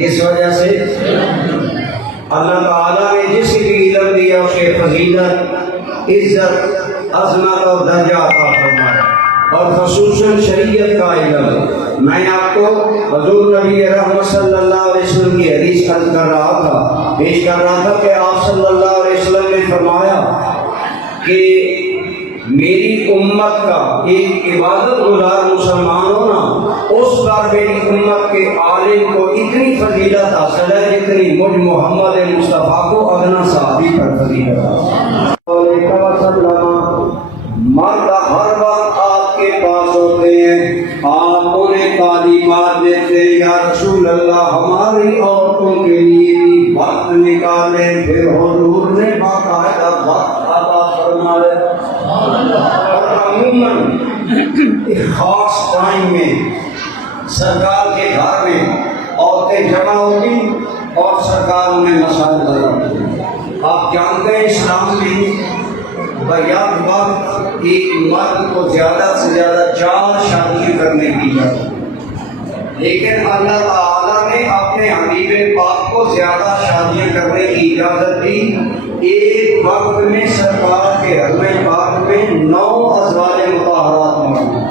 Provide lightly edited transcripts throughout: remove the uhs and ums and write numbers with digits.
کس وجہ سے اللہ تعالیٰ نے جس کی علم دیا اسے فضیلت، عزت، عظمت اور درجہ عطا فرمایا، اور خصوصاً شریعت کا علم۔ میں آپ کو حضور نبی رحمت صلی اللہ علیہ وسلم کی حدیث پیش کر رہا تھا کہ آپ صلی اللہ علیہ وسلم نے فرمایا کہ میری امت کا ایک عبادت گزار مسلمان ہونا، اس پر میری امت کے عالم کو اتنی فضیلت حاصل ہے جتنی مجھ محمد مصطفیٰ کو ادنا صحابی پر فضیلت حاصل ہے۔ مرد ہر وقت آپ کے پاس ہوتے ہیں، آپ انہیں تعلیمات دیتے، یا رسول اللہ ہماری عورتوں کے لیے بھی وقت نکالیں، پھر حضور نے باقاعدہ وقت عطا فرمایا۔ اور عموماً خاص ٹائم میں سرکار کے گھر میں عورتیں جمع ہوگی اور سرکار انہیں مسائل بتاتی۔ آپ جانتے ہیں اسلام میں بیک وقت ایک مرد کو زیادہ سے زیادہ 4 شادیاں کرنے کی اجازت، لیکن اللہ تعالیٰ نے اپنے حبیب پاک کو زیادہ شادیاں کرنے کی اجازت دی۔ ایک وقت میں سرکار کے حرم پاک میں 9 ازواج مطہرات موجود۔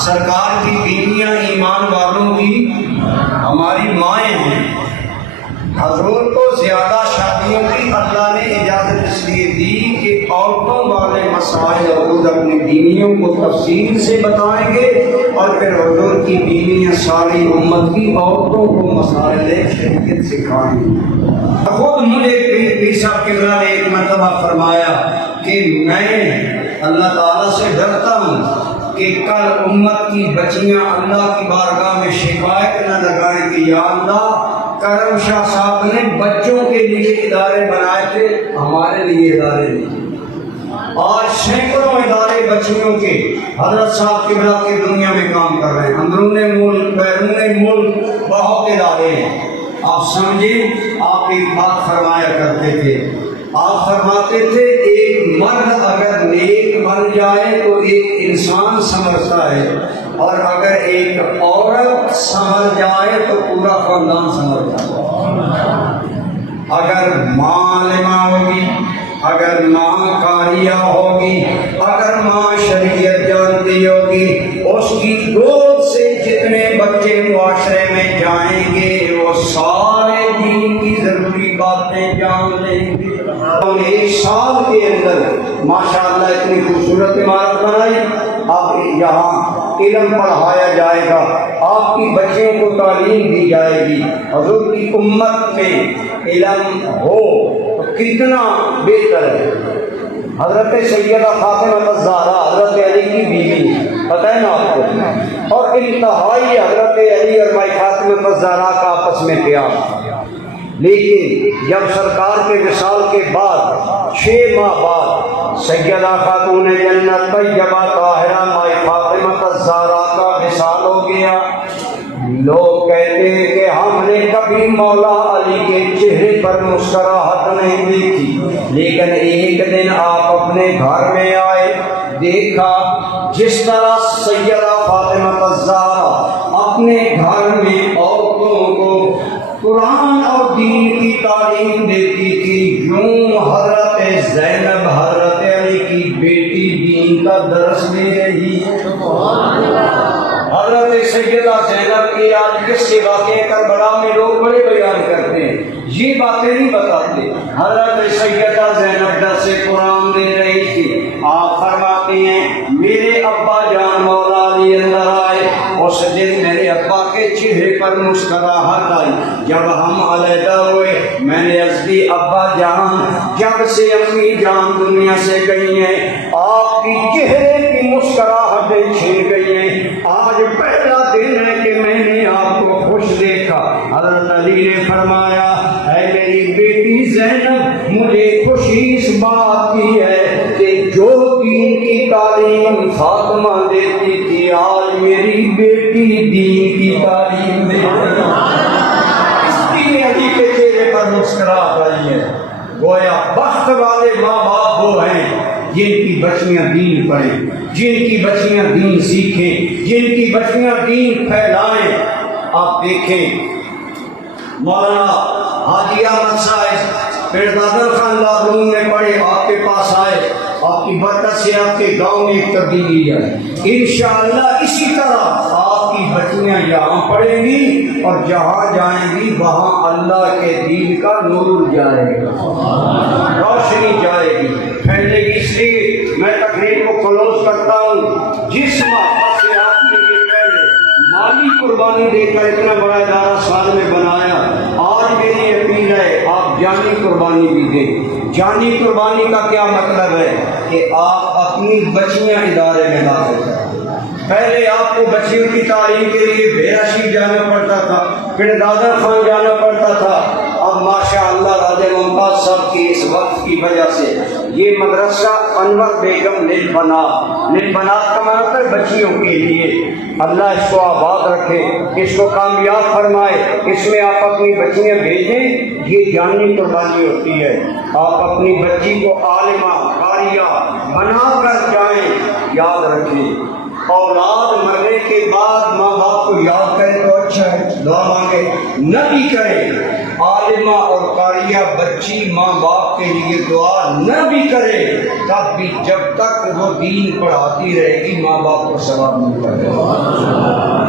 سرکار کی بیویاں ایمان والوں کی ہماری مائیں ہیں۔ حضور کو زیادہ شادیوں کی اللہ نے اجازت اس لیے دی کہ عورتوں والے مسائل حضور اپنی بیویوں کو تفصیل سے بتائیں گے، اور پھر حضور کی بیویاں ساری امت کی عورتوں کو مسائل شریعت سکھائیں گے۔ خود مجھے پیر صاحب قبلہ نے ایک مرتبہ فرمایا کہ میں اللہ تعالیٰ سے ڈرتا ہوں کہ کل امت کی بچیاں اللہ کی بارگاہ میں شکایت نہ لگائیں کہ یا اللہ کرم شاہ صاحب نے بچوں کے لیے ادارے بنائے تھے، ہمارے لیے ادارے نہیں۔ آج سینکڑوں ادارے بچیوں کے حضرت صاحب قبلہ کی دنیا میں کام کر رہے ہیں، اندرون ملک بیرون ملک بہت ادارے ہیں۔ آپ سمجھیں، آپ ایک بات فرمایا کرتے تھے، آپ فرماتے تھے ایک مرد اگر نیک بن جائے تو ایک انسان سمجھتا ہے، اور اگر ایک عورت سمجھ جائے تو پورا خاندان سمجھتا ہے۔ اگر ماں عالمہ ہوگی، اگر ماں قاریہ ہوگی، اگر ماں شریعت جانتی ہوگی، اس کی گود سے جتنے بچے معاشرے میں جائیں گے وہ سارے دین کی ضروری باتیں جان لیں گے۔ ایک سال کے اندر ماشاءاللہ اتنی خوبصورت عمارت بنائی، اب یہاں علم پڑھایا جائے گا، آپ کی بچیوں کو تعلیم دی جائے گی۔ حضور کی امت میں علم ہو تو کتنا بہتر ہے۔ حضرت سیدہ فاطمہ الزہرا حضرت علی کی بیوی، پتہ ہے نا آپ کو، اور انتہائی حضرت علی اور مائی فاطمہ الزہرا کا آپس میں پیار، لیکن جب سرکار کے وصال کے بعد 6 ماہ بعد سیدہ خاتون جنت طیبہ طاہرہ مائی فاطمہ الزہرا کا وصال ہو گیا، لوگ کہتے ہیں کہ ہم نے کبھی مولا علی کے چہرے پر مسکراہٹ نہیں دیکھی، لیکن ایک دن آپ اپنے گھر میں آئے، دیکھا جس طرح سیدہ فاطمہ الزہرا اپنے گھر میں عورتوں کو قرآن اور دین کی تعلیم دیتی تھی، یوں حضرت زینب حضرت علی کی بیٹی دین کا درس دے رہی ہے۔ حضرت سیدہ زینب کے آج قصے واقعے کربلا میں لوگ بڑے بیان کرتے ہیں، یہ باتیں نہیں بتاتے۔ حضرت سیدہ زینب درس قرآن دے رہی تھی، آپ فرماتے ہیں میرے ابا جان مولا علی اندر آئے، اس دن میرے ابا کے چہرے پر مسکراہٹ آئی۔ جب ہم علیحدہ ہوئے میں نے عرض کی ابا جان جب سے امی جان دنیا سے گئی ہیں آپ کی چہرے کی مسکراہٹیں چھن گئی ہیں، آج پہلا دن ہے کہ میں نے آپ کو خوش دیکھا۔ حضرت علی نے فرمایا اے میری بیٹی زینب، مجھے خوشی اس بات کی ہے کہ جو دین کی تعلیم فاطمہ دیتی تھی آج میری بیٹی دین کی تعلیم دے رہی ہے۔ علی کے چہرے پر مسکراہٹ آئی ہے۔ گویا بخت والے ماں باپ وہ ہیں جن کی بچیاں دین پڑھیں، جن کی بچیاں دین سیکھیں، جن کی بچیاں دین پھیلائیں۔ آپ دیکھیں مولانا حاجی احمد صاحب پیردادر خان لاہور میں پڑھے، آپ کے پاس آئے، آپ کی برکت سے آپ کے گاؤں میں ایک تبدیلی ہے انشاءاللہ۔ اسی طرح آپ کی بچیاں یہاں پڑھیں گی اور جہاں جائیں گی وہاں اللہ کے دین کا نور جائے گا، روشنی جائے گی، پھیلے گی۔ اس لیے میں تقریر کو کلوز کرتا ہوں۔ جس مقصد سے آپ نے یہ پہلے مالی قربانی دے کر اتنا بڑا ادارہ سال میں بنایا، آج میری اپیل ہے آپ جانی قربانی بھی دیں۔ جانی قربانی کا کیا مطلب ہے کہ آپ اپنی بچیاں ادارے میں داخل کریں۔ پہلے آپ کو بچیوں کی تعلیم کے لیے بھیرا شریف جانا پڑتا تھا، پھر دادر خان جانا پڑتا تھا۔ اب ماشاء اللہ راجہ ممتاز صاحب کی اس وقت کی وجہ سے یہ مدرسہ انور بیگم نلبنات کا مطلب ہے بچیوں کے لیے۔ اللہ اس کو آباد رکھے، اس کو کامیاب فرمائے، اس میں آپ اپنی بچیاں بھیجیں۔ یہ جانی قربانی ہوتی ہے۔ آپ اپنی بچی کو عالمہ قاریہ بنا کر جائیں۔ یاد رکھیں اولاد مرنے کے بعد ماں باپ کو یاد کریں تو اچھا ہے، دعا مانگے، نہ بھی کریں۔ عالمہ اور قاریہ بچی ماں باپ کے لیے دعا نہ بھی کرے تب بھی جب تک وہ دین پڑھاتی رہے گی ماں باپ کو ثواب ملتا ہے۔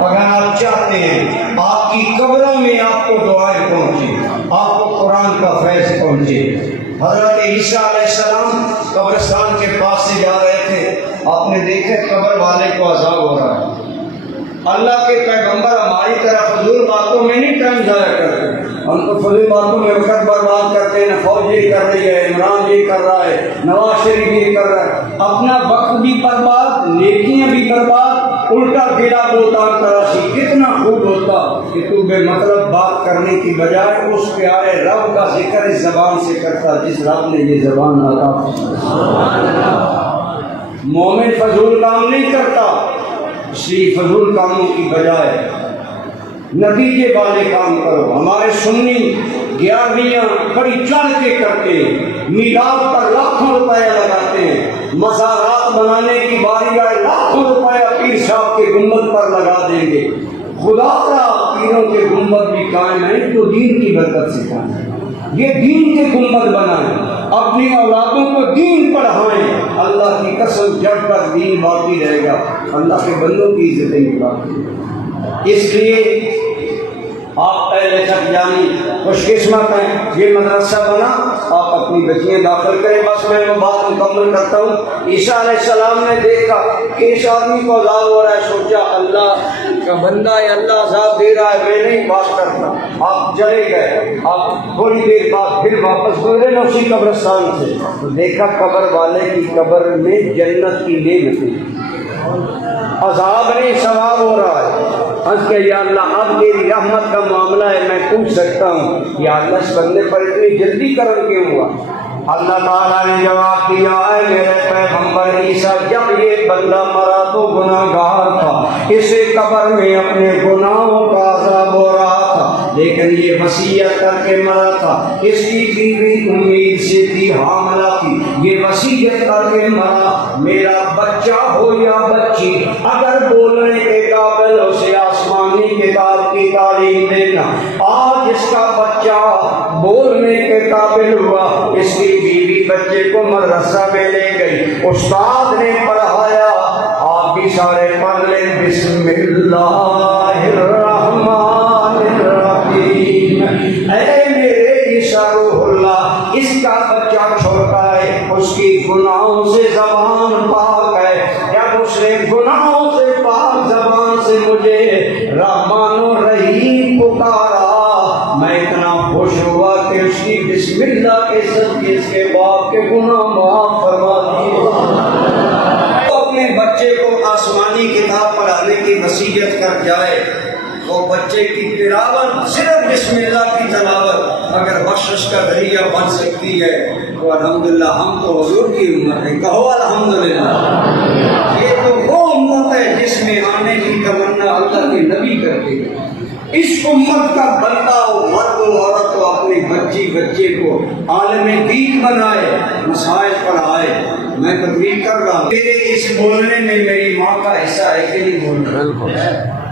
اگر آپ چاہتے ہیں آپ کی قبروں میں آپ کو دعائیں پہنچے، آپ کو قرآن کا فیض پہنچے۔ حضرت عیسیٰ علیہ السلام قبرستان کے پاس سے جا رہے تھے، آپ نے دیکھا قبر والے کو عذاب ہو رہا ہے۔ اللہ کے پیغمبر ہماری طرح فضول باتوں میں نہیں ٹائم ضائع کرتے، ہم تو فضول باتوں میں وقت برباد کرتے ہیں۔ فوج یہ کر رہی ہے، عمران یہ کر رہا ہے، نواز شریف یہ کر رہا ہے، اپنا وقت بھی برباد، نیکیاں بھی برباد، الٹا پھیرا بہتان تراشی۔ کتنا خوب ہوتا کہ تو بے مطلب بات کرنے کی بجائے اس پیارے رب کا ذکر اس زبان سے کرتا جس رب نے یہ زبان عطا کی۔ مومن فضول کام نہیں کرتا، اس لیے فضول کاموں کی بجائے نتیجے والے کام کرو۔ ہمارے سنی گیارہویاں بڑی چڑھ کے کرتے ہیں، میلاد پر لاکھوں روپیہ لگاتے ہیں، مزارات بنانے کی باری آئے لاکھوں روپیہ پیر صاحب کے گنبد پر لگا دیں گے۔ خدا را پیروں کے گنبد بھی قائم ہیں تو دین کی برکت سے قائم ہے۔ یہ دین کے گنبد بنائیں، اپنی اولادوں کو دین پڑھائیں۔ اللہ کی قسم جب تک دین باقی رہے گا اللہ کے بندوں کی عزتیں بھی باقی۔ اس لیے آپ پہلے تک جانی خوش قسمت ہیں، یہ مدرسہ بنا، آپ اپنی بچیاں داخل کریں۔ بس میں وہ بات مکمل کرتا ہوں۔ عیسیٰ علیہ السلام نے دیکھا کہ اس آدمی کو عذاب ہو رہا ہے، سوچا اللہ کا بندہ ہے، اللہ عذاب دے رہا ہے، میں نہیں بات کرتا۔ آپ چلے گئے، آپ تھوڑی دیر بعد پھر واپس گزرے نا اسی قبرستان سے، تو دیکھا قبر والے کی قبر میں جنت کی نعمتیں، عذاب نہیں ثواب ہو رہا ہے۔ عرض کہ یا اللہ اب میری رحمت کا معاملہ ہے، میں پوچھ سکتا ہوں یا اللہ اس بندے پر اتنی جلدی کرم کیوں ہوا؟ اللہ تعالیٰ نے جواب دیا، اے میرے پیغمبر عیسیٰ، جب یہ بندہ مرا تو گناہ گار تھا، اسے قبر میں اپنے گناہوں کا عذاب ہو رہا تھا، لیکن یہ وصیت کر کے مرا تھا، اس کی بیوی امید سے تھی، حاملہ تھی، یہ وصیت کر کے مرا، میرا بچہ ہو یا بچی اگر بولنے کے قابل اسے آسمانی کتاب کی تعلیم دینا۔ آج اس کا بچہ بولنے کے قابل ہوا، اس کی بیوی بچے کو مدرسہ میں لے گئی، استاد نے پڑھایا، آپ بھی سارے پڑھ لیں، بسم اللہ الرحمن الرحیم۔ اے میرے عیسیٰ روح اللہ، اس کا بچہ چھوٹا ہے، اس کی گناہوں سے زبان پاک ہے، جب اس نے گناہوں سے پاک زبان سے مجھے رحمان و رحیم پکارا، میں اتنا خوش ہوا کہ اس کی بسم اللہ کے صدقے اس کے باپ کے گناہ معاف فرما دیے۔ اپنے بچے کو آسمانی کتاب پڑھانے کی وصیت کر جائے، وہ بچے کی تلاوت صرف بسم اللہ کی تلاوت اگر بخشش کا ذریعہ بن سکتی ہے تو الحمدللہ ہم تو حضور کی امت ہے، کہو الحمدللہ۔ یہ تو وہ امت ہے جس میں آنے کی تمنا اللہ کے نبی کرتے ہیں۔ اس امت کا بندہ ہو، مرد و عورت ہو، اپنے بچے کو عالم دین بنائے، مسائل پڑھائے۔ میں تقریر کر رہا ہوں، میرے اس بولنے میں میری ماں کا حصہ ہے کہ نہیں بولنا؟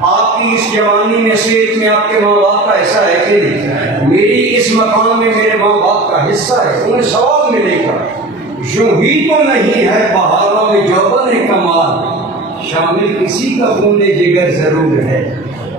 آپ کی اس جوانی میں صحت میں آپ کے ماں باپ کا حصہ ہے کہ نہیں؟ میری اس مقام میں میرے ماں باپ کا حصہ ہے، انہیں ثواب ملے گا۔ یوں ہی تو نہیں ہے بہاروں میں جوبن کمال، شامل کسی کا خون جگر ضرور ہے،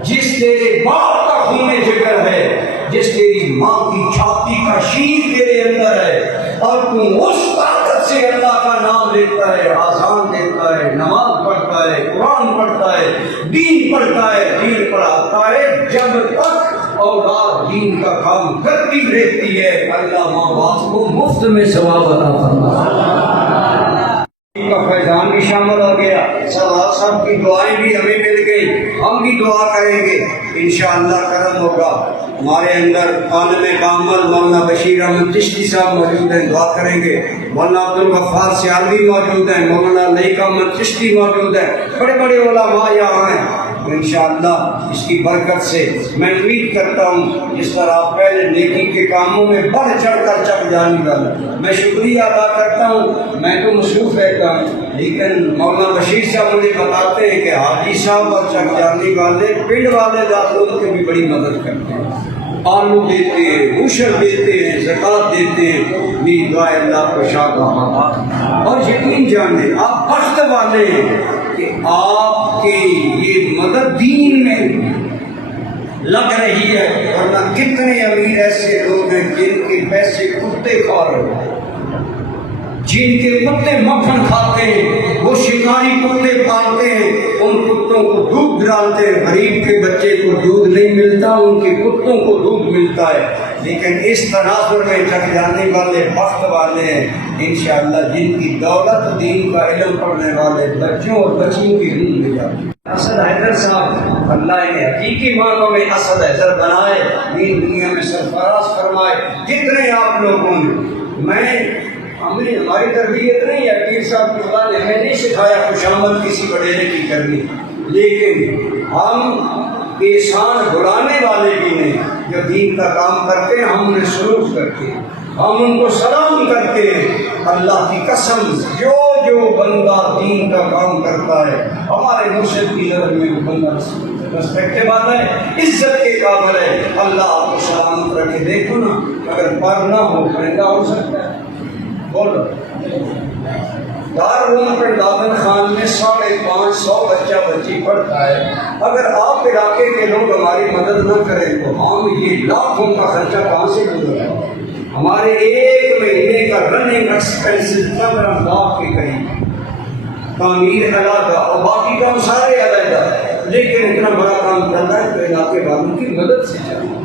جس تیرے باپ کا خون جگر ہے، جس تیری ماں کی چھاتی کا شیر تیرے اندر ہے، اور تم اس طاقت سے اللہ کا نام لیتا ہے، آزان دیتا ہے، نماز پڑھتا ہے، قرآن پڑھتا ہے، دین پڑھتا ہے، دین پڑھاتا ہے، جب تک اولاد دین کا کام کرتی رہتی ہے، اللہ ماں باپ کو مفت میں ثواب عطا فرماتا ہے۔ کا فیضان بھی شامل ہو گیا، سردار صاحب کی دعائیں بھی ہمیں مل گئی، ہم بھی دعا کریں گے، انشاءاللہ کرم ہوگا۔ ہمارے اندر عالم کامل مولانا بشیر احمد چشتی صاحب موجود ہیں، دعا کریں گے۔ مولانا عبدالغفار سیالوی موجود ہیں، مولانا لئیک احمد چشتی موجود ہیں، بڑے بڑے علماء یہاں ہیں۔ انشاءاللہ اس کی برکت سے میں امید کرتا ہوں جس طرح پہلے نیکی کے کاموں میں بڑھ چڑھ کر چک جانے والا، میں شکریہ ادا کرتا ہوں، میں تو مصروف رہتا ہوں، لیکن مولانا بشیر صاحب مجھے بتاتے ہیں کہ حاجی صاحب اور چک جانے والے پنڈ والے دارالعلوم کی بھی بڑی مدد کرتے ہیں، آلو دیتے ہیں، موشر دیتے ہیں، زکوٰۃ دیتے ہیں۔ میری دعا اللہ کو شاد اور یقین جانے آپ بخت والے ہیں کہ آپ کی یہ مدد دین میں لگ رہی ہے، ورنہ کتنے امیر ایسے لوگ ہیں جن کے پیسے کتے کھا رہے ہیں، جن کے کتے مکھن کھاتے ہیں، وہ شکاری کتے پالتے ہیں، ان کتوں کو دودھ ڈالتے ہیں، غریب کے بچے کو دودھ نہیں ملتا، ان کے کتوں کو دودھ ملتا ہے۔ لیکن اس تناظر میں چک جانے والے بخت والے ہیں انشاءاللہ جن کی دولت دین کا علم پڑھنے والے بچوں اور بچیوں کی روح میں جاتی ہے۔ اسد حیدر صاحب اللہ نے حقیقی معنوں میں اسد حیدر بنائے، دین دنیا میں سرفراز فرمائے۔ کتنے آپ لوگوں نے ہماری تربیت نہیں ہے، پیر صاحب کی اللہ نے ہمیں نہیں سکھایا خوشامد کسی وڈیرے کی کرنی، لیکن ہم احسان بڑھانے والے بھی نہیں، جو دین کا کام کرتے ہیں ہم انہیں سلوک کرتے ہیں، ہم ان کو سلام کرتے ہیں۔ اللہ کی قسم جو بندہ دین کا کام کرتا ہے ہمارے مرشد کی نظر میں وہ بندہ رسپیکٹ والا ہے، عزت کے قابل ہے، اللہ آپ کو سلامت رکھے۔ دیکھو نا اگر پر نہ ہو پرندہ ہو سکتا ہے، بولو دارالعلوم پر دادن خان میں 550 بچہ بچی پڑھتا ہے، اگر آپ علاقے کے لوگ ہماری مدد نہ کریں تو ہم یہ لاکھوں کا خرچہ کہاں سے گزرے گا؟ ہمارے ایک مہینے کا رننگ ایکسپینسز 15 لاکھ کے قریب، تعمیر علیحدہ اور باقی کام سارے علیحدہ، لیکن اتنا بڑا کام کرنا ہے تو علاقے والوں کی مدد سے چاہیے۔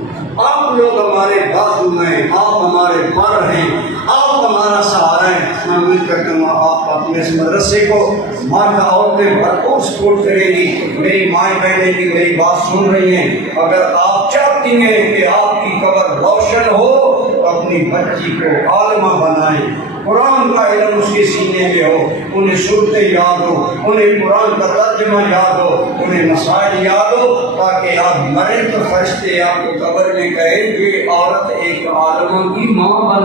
آپ لوگ ہمارے بازو ہیں، آپ ہمارے پر ہیں، آپ ہمارا سہارا ہیں۔ میں امید کرتا ہوں آپ اپنے اس مدرسے کو مرد عورتیں بھرپور سپورٹ کریں گی۔ میری مائیں بہنیں بھی میری بات سن رہی ہیں، اگر آپ چاہتی ہیں کہ آپ کی قبر روشن ہو تو اپنی بچی کو عالمہ بنائیں، قرآن کا علم اس کے سینے میں ہو، انہیں صورتیں یاد ہو، انہیں قرآن کا ترجمہ یاد ہو، انہیں مسائل یاد ہو، تاکہ آپ مریں تو فرشتے آپ کو قبر میں کہیں کہ عورت ایک عالمہ کی ماں بن